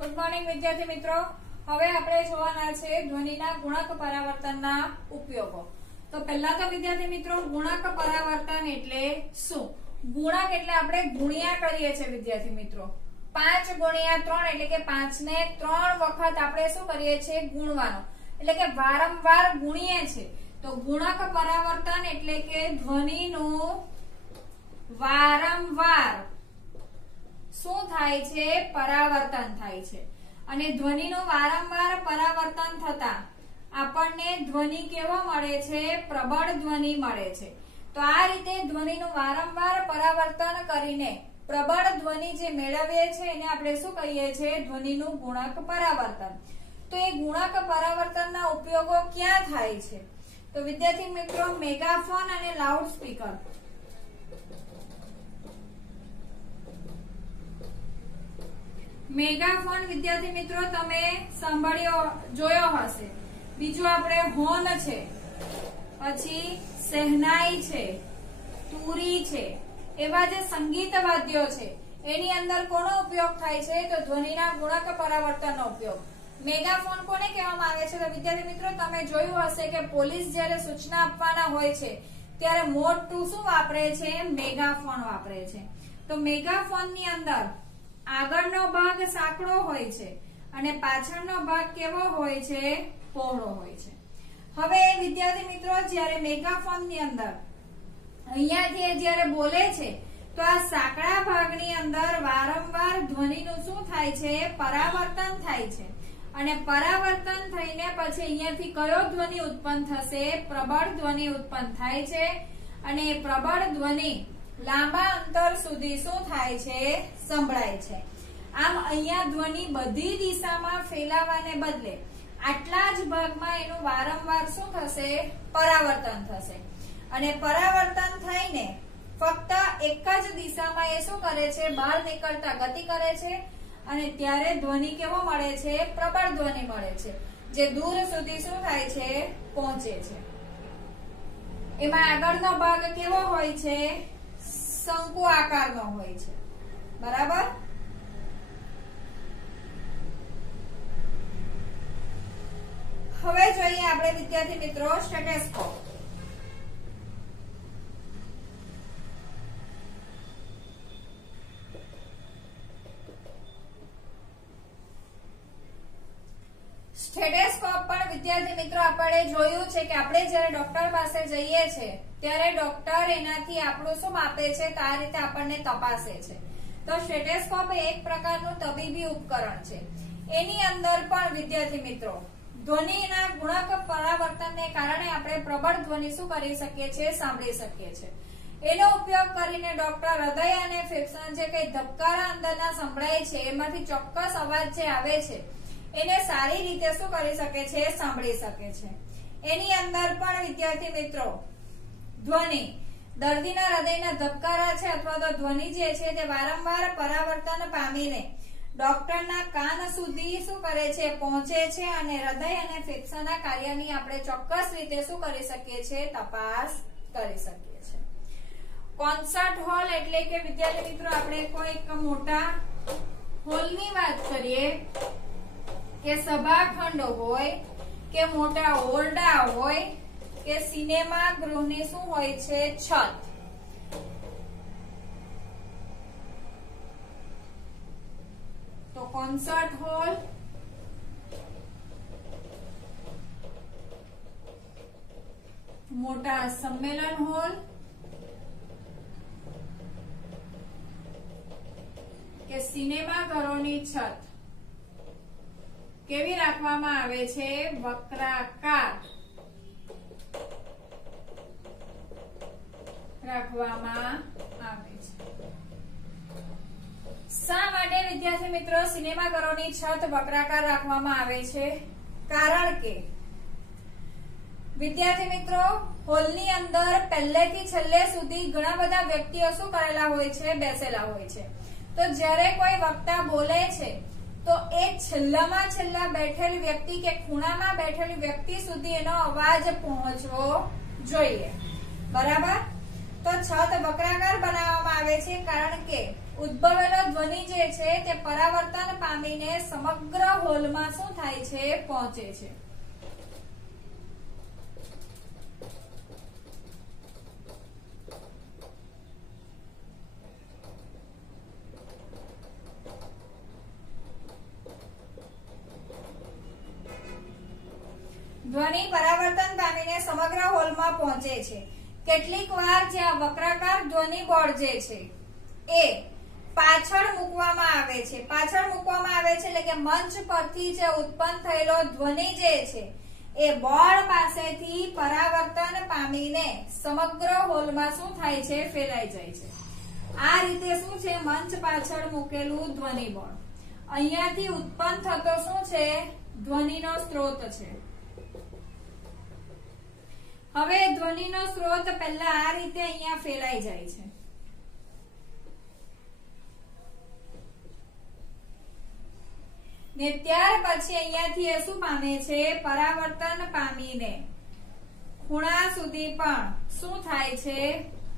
Good morning વિદ્યાર્થી મિત્રો, હવે આપણે જોવાના છે ધ્વનિના ગુણક પરાવર્તનના ઉપયોગો। તો પહેલા તો વિદ્યાર્થી મિત્રો ગુણક પરાવર્તન એટલે શું? ગુણક એટલે આપણે ગુણ્યા કરીએ છીએ વિદ્યાર્થી મિત્રો। 5 ગુણ્યા 3 એટલે કે 5 ને 3 વખત આપણે શું કરીએ છીએ? ગુણવાનો, એટલે કે વારંવાર ગુણીએ છીએ। તો ગુણક પરાવર્તન એટલે કે ધ્વનિનું વારંવાર શું થાય છે? પરાવર્તન થાય છે। અને ધ્વનિનું વારંવાર પરાવર્તન થતા આપણને ધ્વનિ કેવો મળે છે? પ્રબળ ધ્વનિ મળે છે। તો આ રીતે ધ્વનિનું વારંવાર પરાવર્તન કરીને પ્રબળ ધ્વનિ જે મેળવીએ છીએ એને આપણે શું કહીએ છીએ? ધ્વનિનું ગુણક પરાવર્તન। તો એ ગુણક પરાવર્તનના ઉપયોગો ક્યાં થાય છે? તો વિદ્યાર્થી મિત્રો મેગાફોન અને લાઉડ સ્પીકર। મેગાફોન વિદ્યાર્થી મિત્રો તમે સાંભળ્યો જોયો હશે। બીજું આપણે હોર્ન છે, પછી શહેનાઈ છે, તુરી છે, એવા જે સંગીત વાદ્યો છે એની અંદર કોનો ઉપયોગ થાય છે? તો ધ્વનિના ગુણક પરાવર્તનનો ઉપયોગ। મેગાફોન કોને કહેવામાં આવે છે? તો વિદ્યાર્થી મિત્રો તમે જોયું હશે કે પોલીસ જ્યારે સૂચના આપવાના હોય છે ત્યારે મોટું શું વાપરે છે? મેગાફોન વાપરે છે। તો મેગાફોનની અંદર આગળનો ભાગ સાંકડો હોય છે અને પાછળનો ભાગ કેવો હોય છે? પહોળો હોય છે। હવે વિદ્યાર્થી મિત્રો જ્યારે મેગાફોનની અંદર અહીંયાથી જ્યારે બોલે છે તો આ સાંકડા ભાગની અંદર વારંવાર ધ્વનિનું શું થાય છે? પરાવર્તન થાય છે। અને પરાવર્તન થઈને પછી અહીંયાથી કયો ધ્વનિ ઉત્પન્ન થશે? પ્રબળ ધ્વનિ ઉત્પન્ન થાય છે। અને પ્રબળ ધ્વનિ લાંબા અંતર સુધી શું થાય છે? સંભળાય છે। આમ અહીંયા ધ્વનિ બધી દિશામાં ફેલાવાને બદલે આટલા જ ભાગમાં એનું વારંવાર શું થશે? પરાવર્તન થશે। અને પરાવર્તન થઈને ફક્ત એક જ દિશામાં એ શું કરે છે? બહાર નીકળતા ગતિ કરે છે અને ત્યારે ધ્વનિ કેવો મળે છે? પ્રબળ ધ્વનિ મળે છે, જે દૂર સુધી શું થાય છે? પહોંચે છે। એમાં આગળનો ભાગ કેવો હોય છે? શંકુ આકારનો હોય છે, બરાબર? હવે જોઈએ આપણે વિદ્યાર્થી મિત્રો સ્ટેથોસ્કોપ। સ્ટેથોસ્કોપ પણ વિદ્યાર્થી મિત્રો આપણે જોયું છે કે આપણે જ્યારે ડોક્ટર પાસે જઈએ છીએ ત્યારે ડોક્ટર એનાથી આપણું શું માપે છે? તો આ રીતે આપણને તપાસે છે। તો સ્ટેથોસ્કોપ એક પ્રકારનું તબીબી ઉપકરણ છે। એની અંદર પણ વિદ્યાર્થી મિત્રો ધ્વનિના ગુણક પરાવર્તનને કારણે આપણે પ્રબળ ધ્વનિ શું કરી શકીએ છીએ? સાંભળી શકીએ છીએ। એનો ઉપયોગ કરીને ડોક્ટર હૃદય અને ફેફસાના જે કઈ ધબકારા અંદરના સંભળાય છે એમાંથી ચોક્કસ અવાજ જે આવે છે એને સારી રીતે શું કરી શકે છે? સાંભળી શકે છે। એની અંદર પણ વિદ્યાર્થી મિત્રો ધ્વનિ દર્દીના હૃદયના ધબકારા છે અથવા તો ધ્વનિ જે છે તે વારંવાર પરાવર્તન પામીને ડોક્ટરના કાન સુધી શું કરે છે? પહોંચે છે અને હૃદય અને ફેફસાના કાર્યની આપણે ચોક્કસ રીતે શું કરી શકીએ છીએ? તપાસ કરી શકીએ છીએ। કોન્સર્ટ હોલ એટલે કે વિદ્યાર્થી મિત્રો આપણે કોઈ મોટા હોલની વાત કરીએ કે સભાખંડ હોય કે મોટા ઓરડા હોય કે સિનેમા ગૃહની શું હોય છે? છત। તો કોન્સર્ટ હોલ, મોટા સંમેલન હોલ કે સિનેમા ઘરોની છત કેવી રાખવામાં આવે છે? વક્રાકાર રાખવામાં આવે છે। શા માટે વિદ્યાર્થી મિત્રો સિનેમા ઘરોની છત વક્રાકાર રાખવામાં આવે છે? કારણ કે વિદ્યાર્થી મિત્રો હોલની અંદર પહેલેથી છેલ્લે સુધી ઘણા બધા વ્યક્તિઓ શું કરેલા હોય છે? બેસેલા હોય છે। તો જ્યારે કોઈ વક્તા બોલે છે તો એ છેલ્લામાં છેલ્લા બેઠેલી વ્યક્તિ કે ખૂણામાં બેઠેલી વ્યક્તિ સુધી એનો અવાજ પહોંચવો જોઈએ, બરાબર? તો છત વક્રાકાર બનાવવામાં આવે છે કારણ કે ઉદ્ભવેલો ધ્વનિ જે છે તે પરાવર્તન પામીને સમગ્ર હોલમાં શું થાય છે, પહોંચે છે. ધ્વનિ પરાવર્તન પામીને સમગ્ર હોલમાં પહોંચે છે. કેટલીક વાર જે આ વક્રાકાર ધ્વનિ બોર્ડ જે છે એ પાછળ મૂકવામાં આવે છે. પાછળ મૂકવામાં આવે છે એટલે કે મંચ પરથી જે ઉત્પન્ન થયેલો ધ્વનિ જે છે એ બોર્ડ પાસેથી પરાવર્તન પામીને સમગ્ર હોલમાં શું થાય છે, ફેલાઈ જાય છે. આ રીતે શું છે, મંચ પાછળ મૂકેલું ધ્વનિ બોર્ડ અહીંયાથી ઉત્પન્ન થતો શું છે, ધ્વનિનો સ્ત્રોત છે. હવે ધ્વનિનો સ્ત્રોત પહેલા આ રીતે અહીંયા ફેલાઈ જાય છે. ને ત્યાર પછી અહીંયાથી એ શું પામે છે, પરાવર્તન પામીને ખૂણા સુધી પણ શું થાય છે,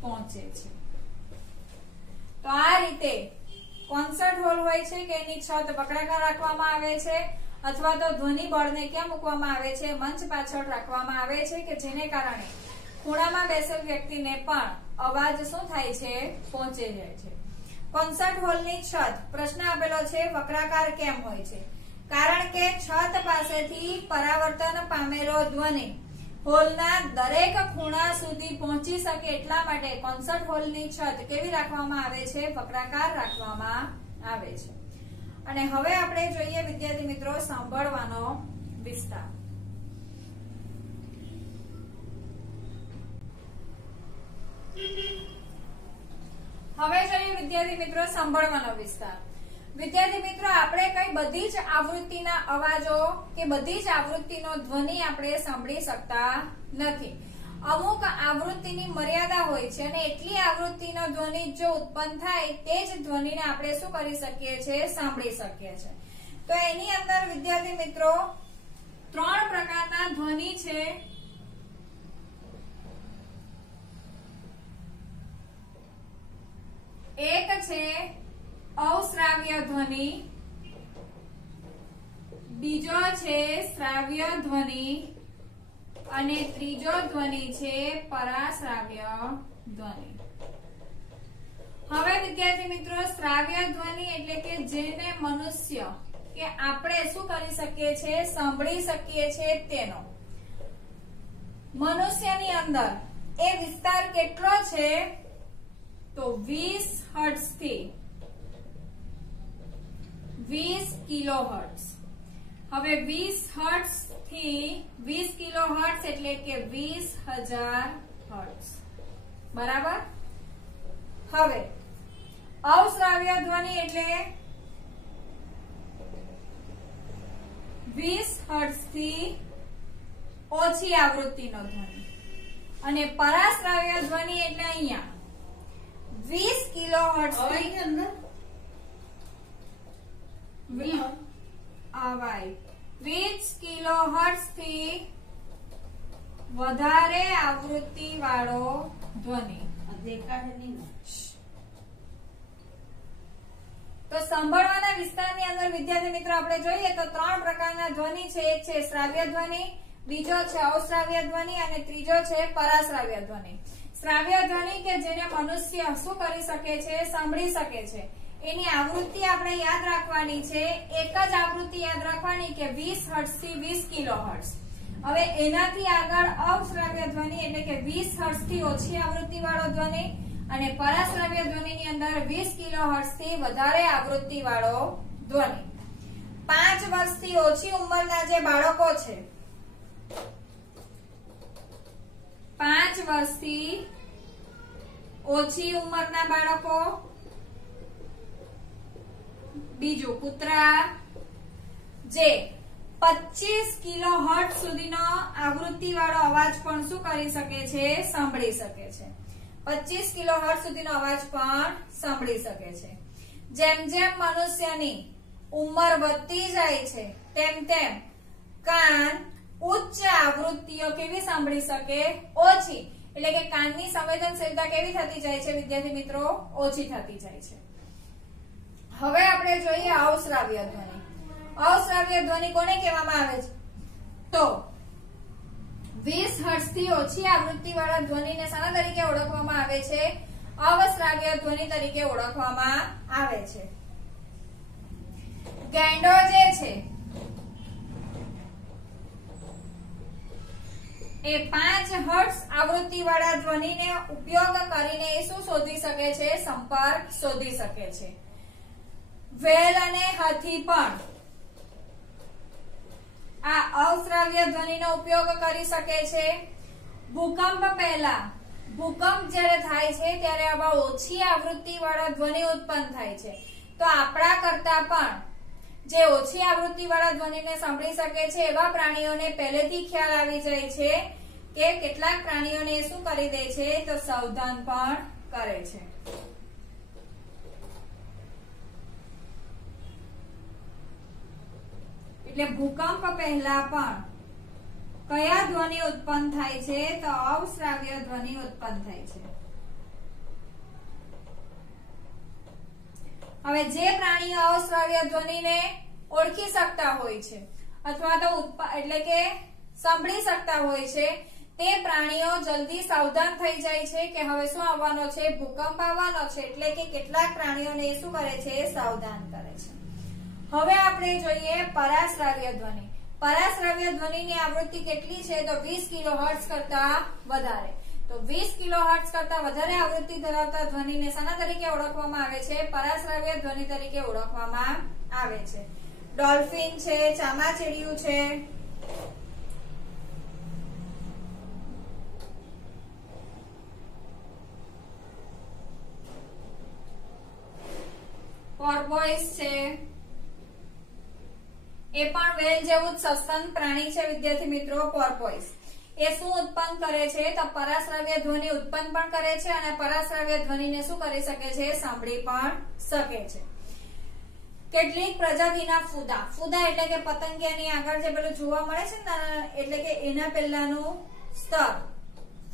પહોંચે છે. તો આ રીતે કોન્સર્ટ હોલ હોય છે કે એની છત વક્રાકાર રાખવામાં આવે છે અથવા તો ધ્વનિ બોર્ડને ક્યાં મૂકવામાં આવે છે, મંચ પાછળ રાખવામાં આવે છે કે જેને કારણે ખૂણામાં બેસેલ વ્યક્તિને પણ અવાજ શું થાય છે, પહોંચી જાય છે. કોન્સર્ટ હોલની છત પ્રશ્ન આપેલો છે વક્રાકાર કેમ હોય છે? કારણ કે છત પાસેથી પરાવર્તન પામેલો ધ્વનિ હોલના દરેક ખૂણા સુધી પહોંચી શકે એટલા માટે કોન્સર્ટ હોલની છત કેવી રાખવામાં આવે છે, વક્રાકાર રાખવામાં આવે છે. અને હવે આપણે જોઈએ વિદ્યાર્થી મિત્રો સાંભળવાનો વિસ્તાર. હવે જોઈએ વિદ્યાર્થી મિત્રો સાંભળવાનો વિસ્તાર. વિદ્યાર્થી મિત્રો આપણે કઈ બધી જ આવૃત્તિના અવાજો કે બધી જ આવૃત્તિનો ધ્વનિ આપણે સાંભળી શકતા નથી. અમુક આવૃત્તિની મર્યાદા હોય છે અને એટલી આવૃત્તિનો ધ્વનિ જો ઉત્પન્ન થાય તે જ ધ્વનિને આપણે શું કરી શકીએ છીએ, સાંભળી શકીએ છીએ. તો એની અંદર વિદ્યાર્થી મિત્રો 3 પ્રકારના ધ્વનિ છે. એક છે અશ્રાવ્ય ધ્વનિ, બીજો છે શ્રાવ્ય ધ્વનિ અને ત્રીજો ધ્વનિ છે પરાશ્રાવ્ય ધ્વનિ. હવે વિદ્યાર્થી મિત્રો શ્રાવ્ય ધ્વનિ એટલે કે જેને મનુષ્ય કે આપણે શું કરી શકીએ છીએ, સાંભળી શકીએ છીએ તેનો. મનુષ્યની અંદર એ વિસ્તાર કેટલો છે તો 20 હર્ટ્ઝ થી 20 કિલોહર્ટ્ઝ. હવે 20 હર્ટ્ઝ થી 20 કિલોહર્ટ્ઝ એટલે કે 20,000 હર્ટ્ઝ. બરાબર. હવે અશ્રાવ્ય ધ્વનિ એટલે 20 હર્ટ્ઝ થી ઓછી આવૃત્તિનો ધ્વનિ અને પરાશ્રાવ્ય ધ્વનિ એટલે અહીંયા 20 કિલોહર્ટ્ઝ થી આવાય 20 કિલોહર્ટ્ઝ થી વધારે આવૃત્તિ વાળો ધ્વનિ. તો સાંભળવાના વિસ્તારની અંદર વિદ્યાર્થી મિત્રો આપણે જોઈએ તો 3 પ્રકારના ધ્વનિ છે. એક છે શ્રાવ્ય ધ્વનિ, બીજો છે અશ્રાવ્ય ધ્વનિ અને ત્રીજો છે પરાશ્રાવ્ય ધ્વનિ. શ્રાવ્ય ધ્વનિ કે જેને મનુષ્ય શું કરી શકે છે, સાંભળી શકે છે. એની આવૃત્તિ આપણે યાદ રાખવાની છે. એક જ આવૃત્તિ યાદ રાખવાની કે 20 હર્ટ્ઝ થી 20 કિલોહર્ટ્ઝ. હવે એનાથી આગળ અશ્રાવ્ય ધ્વનિ એટલે કે 20 હર્ટ્ઝ થી ઓછી આવૃત્તિ વાળો ધ્વનિ અને પરાશ્રાવ્ય ધ્વનિની અંદર 20 કિલોહર્ટ્ઝ થી વધારે આવૃત્તિ વાળો ધ્વનિ. 5 વર્ષથી ઓછી ઉંમરના જે બાળકો છે, 5 વર્ષથી ઓછી ઉંમરના બાળકો, બીજું કૂતરા જે 25 કિલોહર્ટ્ઝ સુધીનો આવૃત્તિ વાળો અવાજ પણ શું કરી શકે છે, સાંભળી શકે છે. 25 કિલોહર્ટ્ઝ સુધીનો અવાજ પણ સાંભળી શકે છે. જેમ જેમ મનુષ્યની ઉંમર વધતી જાય છે તેમ તેમ કાન ઉચ્ચ આવૃત્તિઓ કેવી સાંભળી શકે, ઓછી. એટલે કે કાનની સંવેદનશીલતા કેવી થતી જાય છે વિદ્યાર્થી મિત્રો? ઓછી થતી જાય છે. હવે આપણે જોઈએ અવશ્રાવ્ય ધ્વનિ. અવશ્રાવ્ય ધ્વનિ કોને કહેવામાં આવે છે? તો 20 હર્ટ્ઝ થી ઓછી આવૃત્તિ વાળા ધ્વનિને શાના તરીકે ઓળખવામાં આવે છે? અવશ્રાવ્ય ધ્વનિ તરીકે ઓળખવામાં આવે છે. ગેંડો જે છે એ 5 હર્ટ્ઝ આવૃત્તિ વાળા ધ્વનિને ઉપયોગ કરીને એ શું શોધી શકે છે? સંપર્ક શોધી શકે છે. વેલ અને હાથી પણ આ અવશ્રાવ્ય ધ્વનિનો ઉપયોગ કરી શકે છે. ભૂકંપ પહેલા, ભૂકંપ જ્યારે થાય છે ત્યારે આવા ઓછી આવૃત્તિ વાળા ધ્વનિ ઉત્પન્ન થાય છે. તો આપણા કરતા પણ જે ઓછી આવૃત્તિ વાળા ધ્વનિને સાંભળી શકે છે એવા પ્રાણીઓને પહેલેથી ખ્યાલ આવી જાય છે કે કેટલાક પ્રાણીઓને શું કરી દે છે? તો સાવધાન પણ કરે છે. એટલે ભૂકંપ પહેલા પણ કયા ધ્વનિ ઉત્પન્ન થાય છે? તો અવશ્રાવ્ય ધ્વનિ ઉત્પન્ન થાય છે. હવે જે પ્રાણીઓ અવશ્રાવ્ય ધ્વનિને ઓળખી શકતા હોય છે અથવા તો એટલે કે સાંભળી શકતા હોય છે તે પ્રાણીઓ જલ્દી સાવધાન થઈ જાય છે કે હવે શું આવવાનો છે? ભૂકંપ આવવાનો છે. એટલે કે કેટલાક પ્રાણીઓને શું કરે છે? સાવધાન કરે છે. હવે આપણે જોઈએ પરાશ્રાવ્ય ધ્વનિ. પરાશ્રાવ્ય ધ્વનિની આવૃત્તિ કેટલી છે? તો 20 કિલોહર્ટ્ઝ કરતા વધારે. તો 20 કિલોહર્ટ્ઝ કરતા વધારે આવૃત્તિ ધરાવતા ધ્વનિને શાના તરીકે ઓળખવામાં આવે છે? પરાશ્રાવ્ય ધ્વનિ તરીકે ઓળખવામાં આવે છે. ડોલ્ફિન છે, ચામાચીડિયું છે, પોર્પોઇસ છે, એ પણ વેલ જેવું જ સસ્તન પ્રાણી છે વિદ્યાર્થી મિત્રો. પોર્પોઇસ એ શું ઉત્પન્ન કરે છે? તો પરાશ્રાવ્ય ધ્વનિ ઉત્પન્ન પણ કરે છે અને પરાશ્રાવ્ય ધ્વનિને શું કરી શકે છે? સાંભળી પણ શકે છે. કેટલીક પ્રજાતિના ફૂદા, ફૂદા એટલે કે પતંગિયાની આગળ જે પેલું જોવા મળે છે ને એટલે કે એના પહેલાનું સ્તર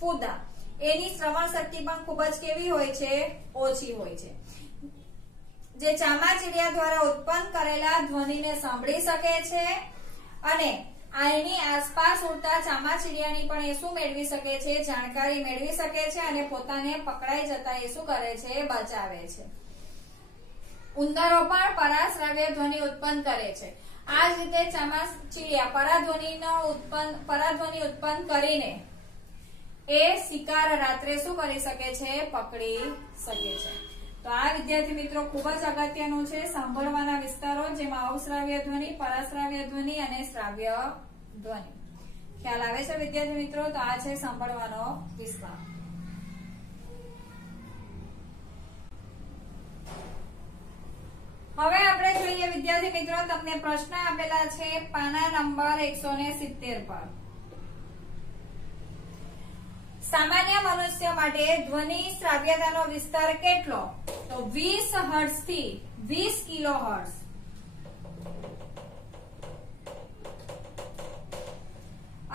ફૂદા, એની શ્રવણ શક્તિ પણ ખૂબ જ કેવી હોય છે? ઓછી હોય છે. જે ચામાચીડિયા દ્વારા ઉત્પન્ન કરેલા ધ્વનિને સાંભળી શકે છે અને એની આસપાસ ઉડતા ચામાચીડિયાની પણ એ શું મેળવી શકે છે? જાણકારી મેળવી શકે છે અને પોતાને પકડાઈ જતા એ શું કરે છે? બચાવે છે. ઉંદરો પણ પરાશ્રાવ્ય ધ્વનિ ઉત્પન્ન કરે છે. આ જ રીતે ચામાચીડિયા પરાધ્વનિ ઉત્પન્ન કરીને એ શિકાર રાત્રે શું કરી શકે છે? પકડી શકે છે. તો આ વિદ્યાર્થી મિત્રો ખૂબ જ અગત્યનું છે. સાંભળવાના વિસ્તારો જેમાં અવશ્રાવ્ય ધ્વનિ, પરાશ્રાવ્ય ધ્વનિ અને શ્રાવ્ય ધ્વનિ. ખ્યાલ આવે છે વિદ્યાર્થી મિત્રો? તો આ છે સાંભળવાનો વિસ્તાર. હવે આપણે જોઈએ વિદ્યાર્થી મિત્રો, તમને પ્રશ્ન આપેલા છે પાના નંબર 170 પર. સામાન્ય મનુષ્ય માટે ધ્વનિ શ્રાવ્યતાનો વિસ્તાર કેટલો? તો 20 હર્ટ્ઝ થી 20 કિલોહર્ટ્ઝ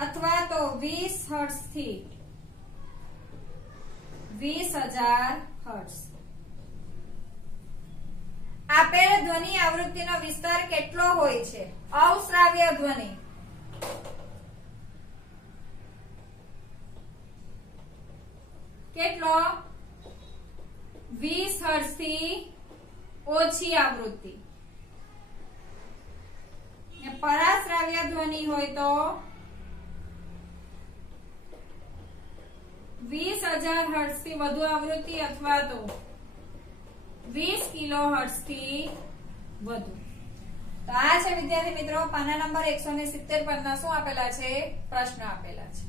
અથવા તો 20 હર્ટ્ઝ થી 20,000 હર્ટ્ઝ. આપેલ ધ્વનિ આવૃત્તિનો વિસ્તાર કેટલો હોય છે? અવશ્રાવ્ય ધ્વનિ કેટલો? 20 હર્ટ્ઝ થી ઓછી આવૃત્તિ. પરાશ્રાવ્ય ધ્વનિ હોય તો 20,000 હર્ટ્ઝ થી વધુ આવૃત્તિ અથવા તો 20 કિલોહર્ટ્ઝ થી વધુ. તો આ છે વિદ્યાર્થી મિત્રો પાના નંબર 170 પરના શું આપેલા છે? પ્રશ્ન આપેલા છે.